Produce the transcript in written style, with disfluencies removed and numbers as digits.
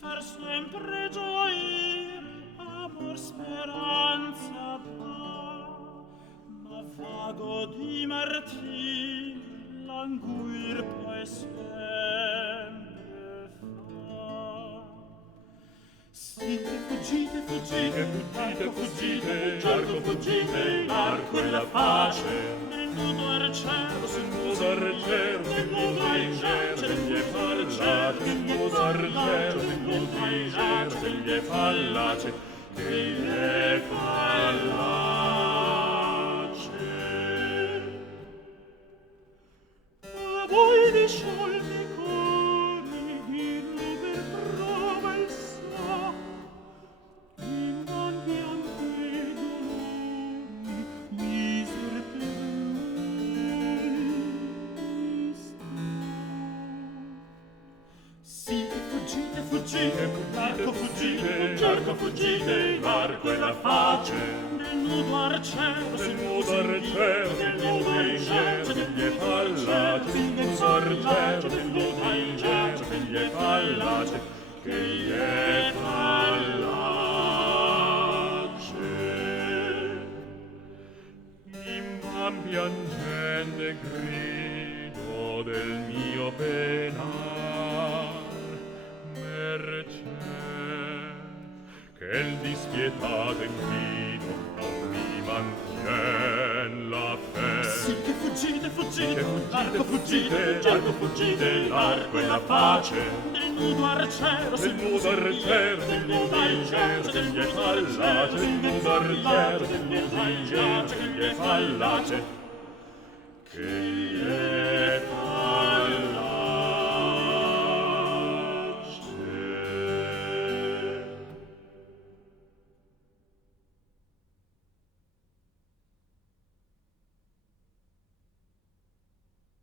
far sempre gioire, amor, speranza, ma vago di martiri, languir poi sempre fa. Siete fuggite, fuggite, fuggite, fuggite, giarco fuggite, l'arco e la face, nel nudo arciero, sul nudo arciero, nel nudo arciero, degli fallace, nel nudo arciero, nel nudo arciero, degli fallace, degli fallace. A voi di sciolti cori, di nube prova il sa, innanti anche dolori, miser Sì, fuggite, fuggite, l'arco fuggite, l'arco fuggite, l'arco e la face, nel nudo arciero, nel nudo arciero, nel nudo arciero, degli fallace, nel nudo arciero, nel nudo arciero, degli fallace, che gli fallace. In piangente grido del mio penar, che il dispietato invido non mi mantien la fe. Sì che fuggite, fuggite, l'arco fuggite, l'arco fuggite, l'arco e la pace, nel nudo arciero, nel nudo arciero, nel nudo arciero, degli fallace, nel nudo arciero, nel nudo arciero, degli fallace, che